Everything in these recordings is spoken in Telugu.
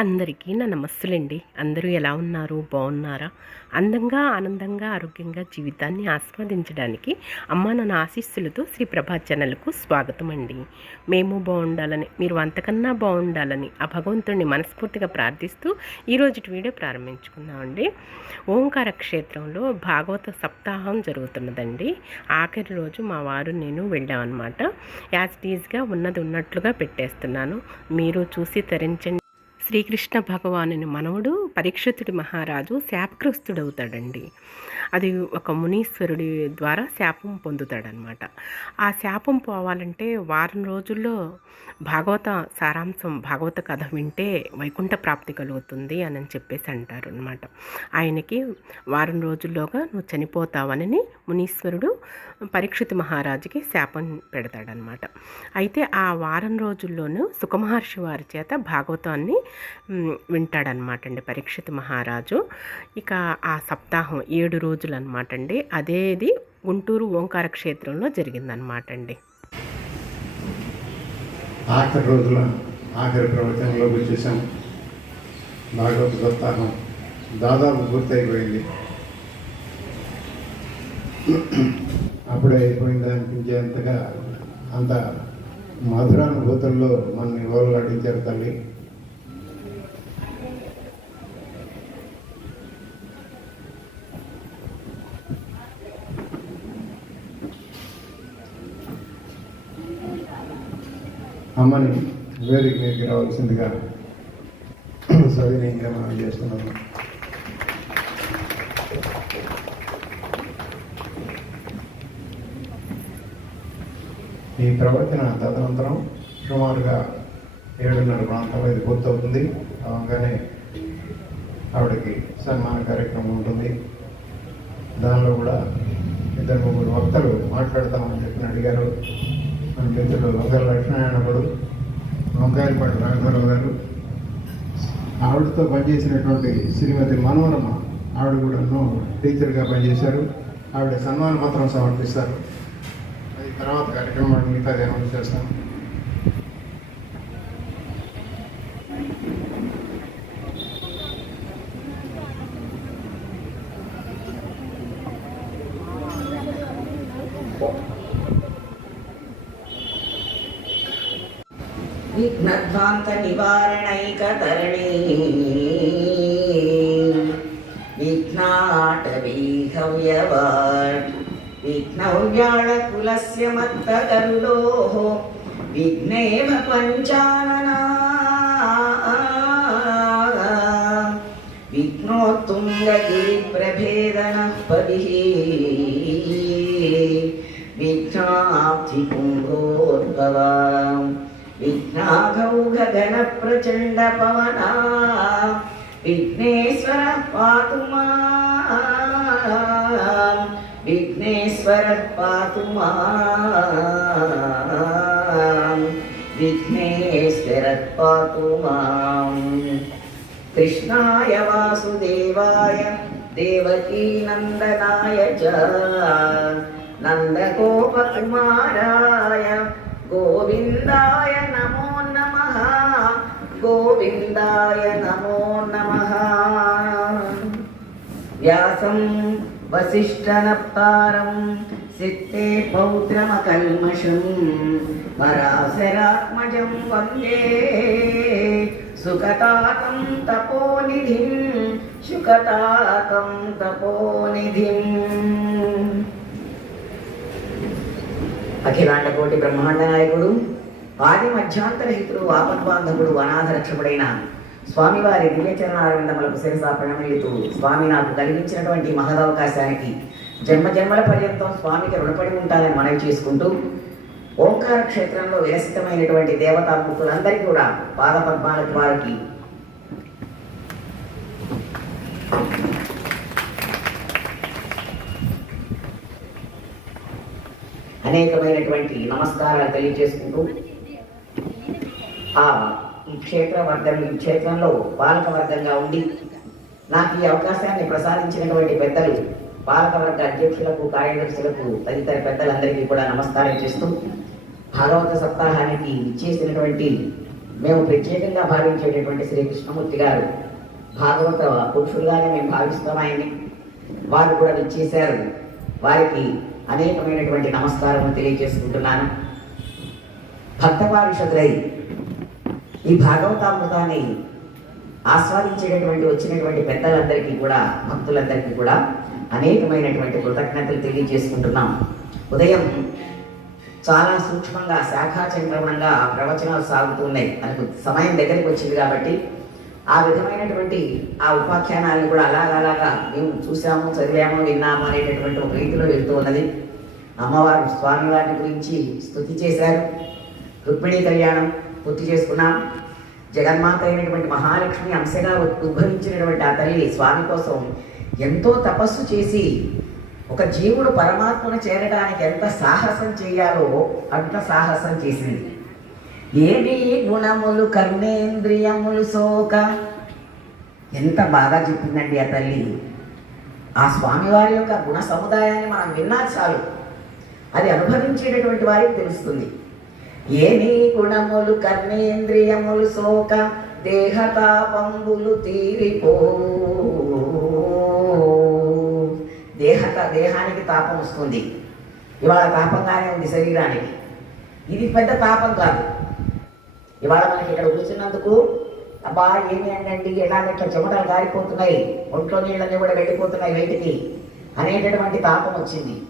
అందరికీ నా నమస్సులండి. అందరూ ఎలా ఉన్నారు? బాగున్నారా? అందంగా ఆనందంగా ఆరోగ్యంగా జీవితాన్ని ఆస్వాదించడానికి అమ్మ నన్న ఆశీస్సులతో శ్రీ ప్రభా ఛానల్కు స్వాగతం అండి మేము బాగుండాలని మీరు అంతకన్నా బాగుండాలని ఆ భగవంతుడిని మనస్ఫూర్తిగా ప్రార్థిస్తూ ఈరోజు వీడియో ప్రారంభించుకున్నామండి ఓంకార క్షేత్రంలో భాగవత సప్తాహం జరుగుతున్నదండి. ఆఖరి రోజు మా వారు నేను వెళ్ళామన్నమాట. యాజ్ టీజ్గా ఉన్నది ఉన్నట్లుగా పెట్టేస్తున్నాను. మీరు చూసి తరించండి. శ్రీకృష్ణ భగవానుని మనవడు పరీక్షితుడి మహారాజు శాపగ్రస్తుడవుతాడండి. అది ఒక మునీశ్వరుడి ద్వారా శాపం పొందుతాడనమాట ఆ శాపం పోవాలంటే వారం రోజుల్లో భాగవత సారాంశం భాగవత కథ వింటే వైకుంఠ ప్రాప్తి కలుగుతుంది అని చెప్పేసి అంటారు అనమాట ఆయనకి వారం రోజుల్లోగా నువ్వు చనిపోతావని మునీశ్వరుడు పరీక్షిత్ మహారాజుకి శాపం పెడతాడనమాట అయితే ఆ వారం రోజుల్లోనూ సుఖమహర్షి వారి చేత భాగవతాన్ని వింటాడనమాట అండి పరీక్షిత్ మహారాజు. ఇక ఆ సప్తాహం ఏడు రోజులు అనమాట అండి అదేది గుంటూరు ఓంకార క్షేత్రంలో జరిగిందనమాట అండి ఆఖరి రోజుల ఆఖరి ప్రవచనంలోకి వచ్చేసాం. భాగవత సప్తాహం దాదాపు పూర్తయిపోయింది. అప్పుడే అయిపోయింది అనిపించేంతగా అంత మధురానుభూతుల్లో మన ఇవాళ అడిగించారు తల్లి? అమ్మని వేదిక మీదకి రావాల్సిందిగా సవినీయంగా మనం చేస్తున్నాము ఈ ప్రవచన తదనంతరం సుమారుగా ఏడున్నర ప్రాంతంలో ఇది పూర్తవుతుంది. అవగానే ఆవిడకి సన్మాన కార్యక్రమం ఉంటుంది. దానిలో కూడా ఇద్దరు ముగ్గురు వక్తలు మాట్లాడతామని చెప్పి అడిగారు. మన మిత్రుడు వంగల లక్ష్మీనారాయణపుడు వంకాయలపాటి రాఘవరావు గారు ఆవిడతో పనిచేసినటువంటి శ్రీమతి మనోరమ ఆవిడ కూడాను టీచర్గా పనిచేశారు. ఆవిడ సన్మాన పత్రం సమర్పిస్తారు. అది తర్వాత కార్యక్రమం మిగతా ఏమైనా చేస్తాం? విఘ్నధ్వాంత నివారణైకతరణీ విఘ్నాటవీహవ్యవాట్ విఘ్నవ్యాళకులస్య మత్తకరులోः విఘ్నేవ పంచాననా విఘ్నోత్తుంగగిరిప్రభేదనః పదిः नागौघनप्रचण्डपवना विघ्नेश्वरः पातु माम् विघ्नेश्वरः पातु माम् विघ्नेश्वरः पातु माम् कृष्णाय वासुदेवाय देवकीनन्दनाय च नंदकोपकुमाराय गोविंदाय గోవిందాయ నమో నమ వ్యాసం వసిష్టనప్తారం సిద్ధే పౌత్రమకల్మషం పరాశరాత్మజం వందే సుకతాకం తపోనిధిం శుకతాకం తపోనిధిం అఖిలాండ కోటి బ్రహ్మాండ నాయకుడు ఆది మధ్యాంతరహితుడు ఆపద్బాంధవుడు అనాథ రక్షకుడైన స్వామివారి దివ్యచరణారవిందములకు శిరసా ప్రణమిల్లుతూ స్వామి నాకు కలిగించినటువంటి మహదవకాశానికి జన్మ జన్మల పర్యంతం స్వామికి రుణపడి ఉంటానని మనవి చేసుకుంటూ ఓంకార క్షేత్రంలో విలసితమైనటువంటి దేవతామూర్తులందరికీ కూడా పాదపద్మాల వారికి అనేకమైనటువంటి నమస్కారాలు తెలియజేసుకుంటూ ఆ ఈ క్షేత్ర ఈ క్షేత్రంలో పాలకవర్గంగా ఉండి నాకు ఈ అవకాశాన్ని ప్రసాదించినటువంటి పెద్దలు పాలకవర్గ అధ్యక్షులకు కార్యదర్శులకు తదితర పెద్దలందరికీ కూడా నమస్కారం చేస్తూ భాగవత సప్తాహానికి ఇచ్చేసినటువంటి మేము ప్రత్యేకంగా భావించేటటువంటి శ్రీ కృష్ణమూర్తి గారు భాగవత పురుషులుగానే మేము భావిస్తాం ఆయన్ని. వారు కూడా ఇచ్చేశారు వారికి అనేకమైనటువంటి నమస్కారం తెలియజేసుకుంటున్నాను. భక్త భక్తపారిషదులై ఈ భాగవతామృతాన్ని ఆస్వాదించేటటువంటి వచ్చినటువంటి పెద్దలందరికీ కూడా భక్తులందరికీ కూడా అనేకమైనటువంటి కృతజ్ఞతలు తెలియజేసుకుంటున్నాం. ఉదయం చాలా సూక్ష్మంగా శాఖాచంద్రమంగా ప్రవచనాలు సాగుతున్నాయి మనకు సమయం దగ్గరికి వచ్చింది కాబట్టి ఆ విధమైనటువంటి ఆ ఉపాఖ్యానాలను కూడా అలాగలాగా మేము చూసాము చదివాము విన్నాము అనేటటువంటి ఒక రీతిలో వెళ్తూ ఉన్నది. అమ్మవారు స్వామివారిని గురించి స్థుతి చేశారు. రుక్మిణీ కళ్యాణం పూర్తి చేసుకున్నాం. జగన్మాత అయినటువంటి మహాలక్ష్మి అంశగా ఉద్భవించినటువంటి ఆ తల్లి స్వామి కోసం ఎంతో తపస్సు చేసి ఒక జీవుడు పరమాత్మను చేరడానికి ఎంత సాహసం చేయాలో అంత సాహసం చేసింది. ఏమి గుణములు కర్ణేంద్రియములు సోక ఎంత బాగా చెప్పిందండి ఆ తల్లి. ఆ స్వామివారి యొక్క గుణ సముదాయాన్ని మనం విన్నా చాలు. అది అనుభవించేటటువంటి వారికి తెలుస్తుంది. ఏమీ గుణములు కర్ణేంద్రియములు శోక దేహతాపంబులు తీరిపో. దేహత దేహానికి తాపం వస్తుంది. ఇవాళ తాపంగానే ఉంది శరీరానికి. ఇది పెద్ద తాపం కాదు. ఇవాళ మనకి ఇక్కడ కూర్చున్నందుకు అబ్బా ఏమి అండి ఎలాగట్లా చెమటలు గారిపోతున్నాయి? ఒంట్లో నీళ్ళన్నీ కూడా వెళ్ళిపోతున్నాయి బయటికి. అనేటటువంటి తాపం వచ్చింది.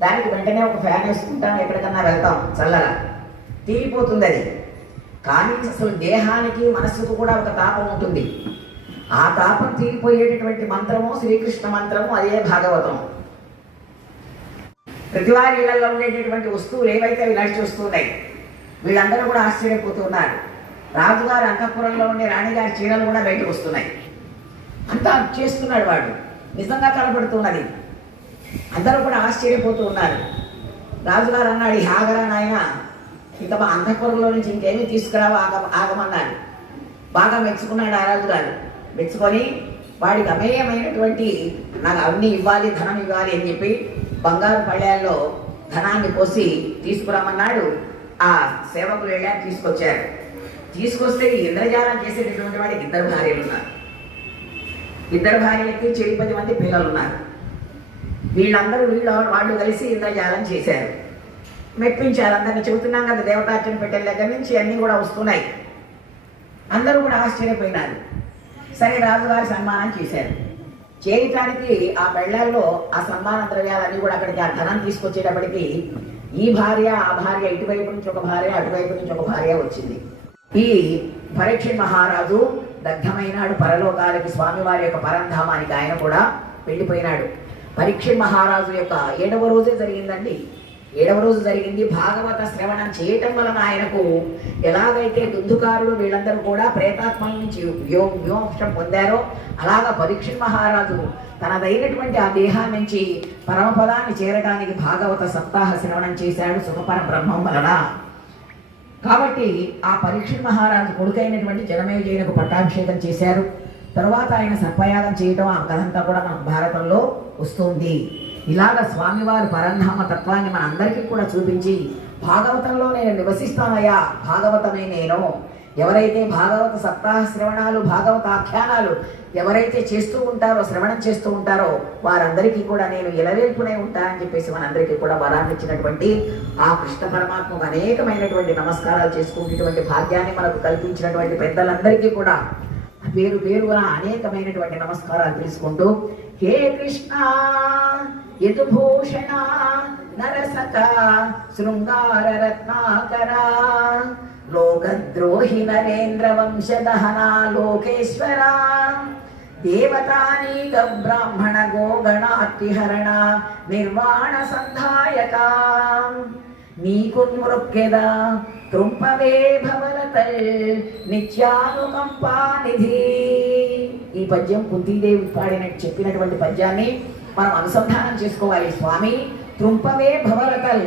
దానికి వెంటనే ఒక ఫ్యాన్ వేసుకుంటాం ఎక్కడికన్నా వెళ్తాం చల్లగా. తీరిపోతుంది అది కానీ అసలు దేహానికి మనస్సుకు కూడా ఒక తాపం ఉంటుంది. ఆ తాపం తీరిపోయేటటువంటి మంత్రము శ్రీకృష్ణ మంత్రము అదే భాగవతం. ప్రతి వారి ఇళ్ళలో ఉండేటటువంటి వస్తువులు ఏవైతే అవి నడిచి వస్తున్నాయి వీళ్ళందరూ కూడా ఆశ్చర్యపోతున్నారు. రాజుగారి అంతఃపురంలో ఉండే రాణిగారి చీరలు కూడా బయటకు వస్తున్నాయి. అంతా చేస్తున్నాడు వాడు. నిజంగా కనబడుతున్నది అందరూ కూడా ఆశ్చర్యపోతూ ఉన్నారు. రాజుగారు అన్నాడు ఈ హాగరా నాయన ఇంత మా అంతఃపురంలో నుంచి ఇంకేమీ తీసుకురావు ఆగ ఆగమన్నాడు బాగా మెచ్చుకున్నాడు ఆ రాజుగారు మెచ్చుకొని వాడికి అమేయమైనటువంటి నాకు అన్ని ఇవ్వాలి ధనం ఇవ్వాలి అని చెప్పి బంగారు పళ్ళ్యాల్లో ధనాన్ని పోసి తీసుకురామన్నాడు ఆ సేవకులు వెళ్ళాక తీసుకొచ్చారు. తీసుకొస్తే ఇంద్రజాలం చేసేటటువంటి వాడికి ఇద్దరు భార్యలు ఉన్నారు. ఇద్దరు భార్యలకి చెడి పది మంది పిల్లలు ఉన్నారు. వీళ్ళందరూ వీళ్ళు వాళ్ళు కలిసి ఇంద్రజాలం చేశారు. మెప్పించారు. అందరిని చెబుతున్నాం కదా దేవతార్చన పెట్టే దగ్గర నుంచి అన్నీ కూడా వస్తున్నాయి. అందరూ కూడా ఆశ్చర్యపోయినారు. సరే రాజుగారి సన్మానం చేశారు. చేయటానికి ఆ బెళ్ళాల్లో ఆ సన్మాన ద్రవ్యాలన్నీ కూడా అక్కడికి ఆ ధనం తీసుకొచ్చేటప్పటికి ఈ భార్య ఆ భార్య ఇటువైపు నుంచి ఒక భార్య అటువైపు నుంచి ఒక భార్య వచ్చింది. ఈ పరీక్ష మహారాజు దగ్ధమైనాడు. పరలోకాలకి స్వామివారి యొక్క పరంధామానికి ఆయన కూడా వెళ్ళిపోయినాడు. పరీక్ష మహారాజు యొక్క ఏడవ రోజే జరిగిందండి. ఏడవ రోజు జరిగింది. భాగవత శ్రవణం చేయటం వలన ఆయనకు ఎలాగైతే దుందుకారులు వీళ్ళందరూ కూడా ప్రేతాత్మల నుంచి వ్యో వ్యోమోక్షం పొందారో అలాగా పరీక్ష మహారాజు తనదైనటువంటి ఆ దేహాన్ని నుంచి పరమపదాన్ని చేరడానికి భాగవత సప్తాహ శ్రవణం చేశాడు సుఖపర బ్రహ్మం వలన. కాబట్టి ఆ పరీక్ష మహారాజు కొడుకైనటువంటి జనమేజయునకు పట్టాభిషేకం చేశారు. తర్వాత ఆయన సర్పయాగం చేయటం ఆ కథంతా కూడా మనకు భారతంలో వస్తుంది. ఇలాగ స్వామివారి పరంధామ తత్వాన్ని మన అందరికీ కూడా చూపించి భాగవతంలో నేను నివసిస్తానయ్యా భాగవతమే నేను. ఎవరైతే భాగవత సప్తాహ శ్రవణాలు భాగవత ఆఖ్యానాలు ఎవరైతే చేస్తూ ఉంటారో శ్రవణం చేస్తూ ఉంటారో వారందరికీ కూడా నేను ఇలవేల్పునే ఉంటానని చెప్పేసి మనందరికీ కూడా వరాన్ని ఇచ్చినటువంటి ఆ కృష్ణ పరమాత్మకు అనేకమైనటువంటి నమస్కారాలు చేసుకునేటువంటి భాగ్యాన్ని మనకు కల్పించినటువంటి పెద్దలందరికీ కూడా పేరు పేరుగా అనేకమైనటువంటి నమస్కారాలు తీసుకుంటూ హే కృష్ణ యదుభూషణ నరసక శృంగార రత్నాకర లోకద్రోహి నరేంద్ర వంశదహనా లోకేశ్వర దేవతానీక బ్రాహ్మణ గోగణాతిహరణ నిర్వాణ సంధాయక. నీకు మృక్కెద త్రుంపవే భవలతల్ నిత్యానుకంపానిధి. ఈ పద్యం కుంతీదేవి పాడిన చెప్పినటువంటి పద్యాన్ని మనం అనుసంధానం చేసుకోవాలి. స్వామి తృంపవే భవరతల్.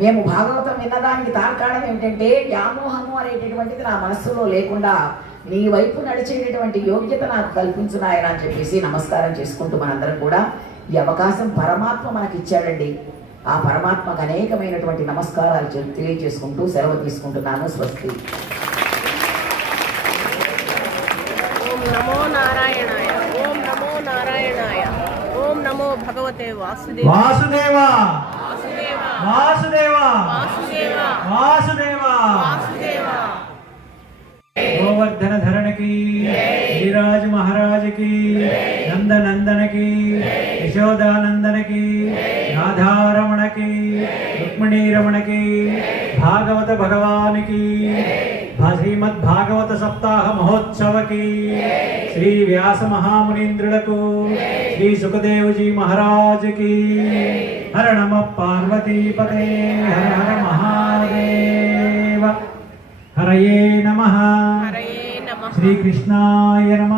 మేము భాగవతం విన్నదానికి తార్కాణం ఏమిటంటే వ్యామోహము అనేటటువంటిది నా మనస్సులో లేకుండా నీ వైపు నడిచేటటువంటి యోగ్యత నాకు కల్పించున్నాయని అని చెప్పేసి నమస్కారం చేసుకుంటూ మనందరం కూడా ఈ అవకాశం పరమాత్మ మనకి ఇచ్చాడండి. ఆ పరమాత్మకు అనేకమైనటువంటి నమస్కారాలు తెలియజేసుకుంటూ సెలవు తీసుకుంటున్నాను. స్వస్తి. నమో నారాయణ భగవతే వాసుదేవ. వాసుదేవ. వాసుదేవ. వాసుదేవ. వాసుదేవ. వాసుదేవ. వాసుదేవ. గోవర్ధన ధరణకి గిరిరాజ్ మహారాజ్కి నందనందన కి యశోదానందన కి రాధారమణ కి రుక్మిణీ రమణ కి భాగవత భగవానికి శ్రీమద్ భాగవత సప్తాహ మహోత్సవకి శ్రీ వ్యాస మహామునీంద్రులకు శ్రీ సుఖదేవజీ మహారాజుకి హర నమ పార్వతీపతే హర హర మహాదేవ. హరయే నమ. శ్రీకృష్ణాయ నమ.